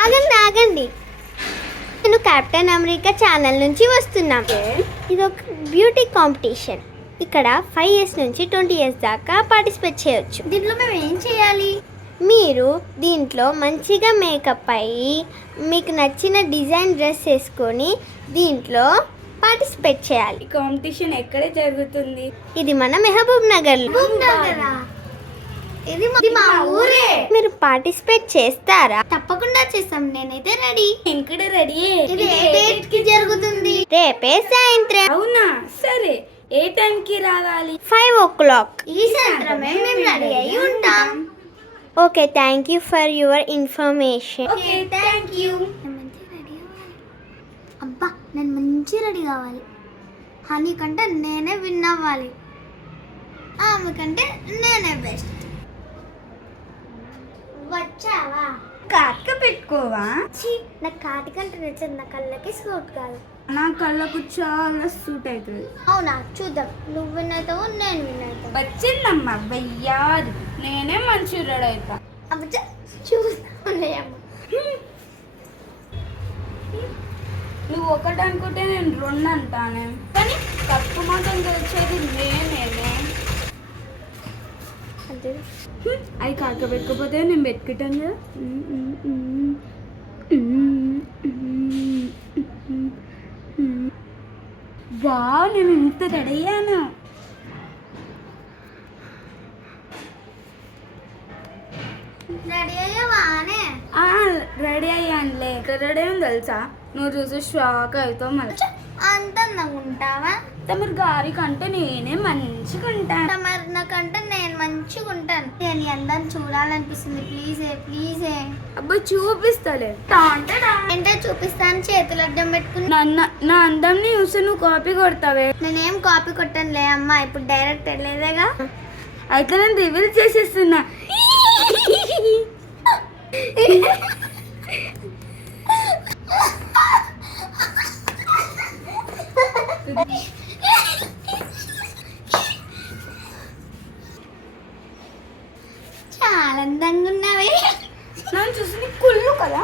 ఆగండి ఆగండి, నేను కెప్టెన్ అమెరికా ఛానల్ నుంచి వస్తున్నాం. ఇది ఒక బ్యూటీ కాంపిటీషన్. ఇక్కడ 5 years నుంచి 20 years దాకా పార్టిసిపేట్ చేయొచ్చు. దీంట్లో మేము ఏం చేయాలి? మీరు దీంట్లో మంచిగా మేకప్ అయ్యి మీకు నచ్చిన డిజైన్ డ్రెస్ వేసుకొని దీంట్లో పార్టిసిపేట్ చేయాలి. ఈ కాంపిటీషన్ ఎక్కడ జరుగుతుంది? ఇది మన మెహబూబ్ నగర్. ఇది మా ఊరే. మీరు పార్టిసిపేట్ చేస్తారా? తప్పకుండా చేస్తాం. నేనైతే రెడీ. నేను కూడా రెడీ. ఇది ఏ డేట్ కి జరుగుతుంది? రేపే సాయంత్రం. అవునా, సరే. ఏ టైం కి రావాలి? 5 o'clock. ఈ సాయంత్రమే మేము రెడీ అయి ఉంటాం. Okay, thank you for your information. Okay, thank you. అబ్బా, నేను మంచి రెడీ కావాలి. హనీ కంటే నేనే విన్ అవ్వాలి. ఆమె కంటే నేనే బెస్ట్. వచ్చావా? కాటుక పెట్టుకోవా? నా కాటి కంటే నచ్చదు. నా కళ్ళకి సూట్ కాదు. నా కళ్ళకు చాలా సూట్ అవుతుంది. అవునా, చూద్దాం. నువ్వు విన్ అవుతావు, నేను విన్ అవుతావు. వచ్చిందమ్మా వెయ్యాది. నేనే మంచి రెడీ అవుతా. అబ్బా, చూస్తావులే అమ్మ. నువ్వు ఒకటి అనుకుంటే నేను 2 అంటానే. కానీ తప్పు మాత్రం తెలిసేది నేనేనే. అంతే. అవి కాక పెట్టుకోపోతే నేను పెట్టుకుంటాను కదా. వా, నేను ఇంత రెడీ అయ్యాను. రెడీ అయ్యావానే? రెడీ అయ్యానులే. ఇక్కడ రెడీ అయ్యాను తెలుసా? నువ్వు చూసి షాక్ అవుతావు. మళ్ళీ అంత అందంగా ఉంటావా? తమరు గారి కంటే నేనే మంచిగా ఉంటాను. మరి నాకంటే నేను మంచిగా ఉంటాను. నేను అందరిని చూడాలనిపిస్తుంది. ప్లీజే ప్లీజే. అబ్బా, చూపిస్తాలే. ఏంటో చూపిస్తాను. చేతులు అడ్డం పెట్టుకుని. నా అందంని చూసి నువ్వు కాపీ కొడతావే. నేనేం కాపీ కొట్టానులే అమ్మా. ఇప్పుడు డైరెక్ట్ వెళ్ళేదేగా. అయితే నేను రివీల్ చేసేస్తున్నా. చాలా అందంగా ఉన్నావే. నన్ను చూసి కుళ్ళు కదా.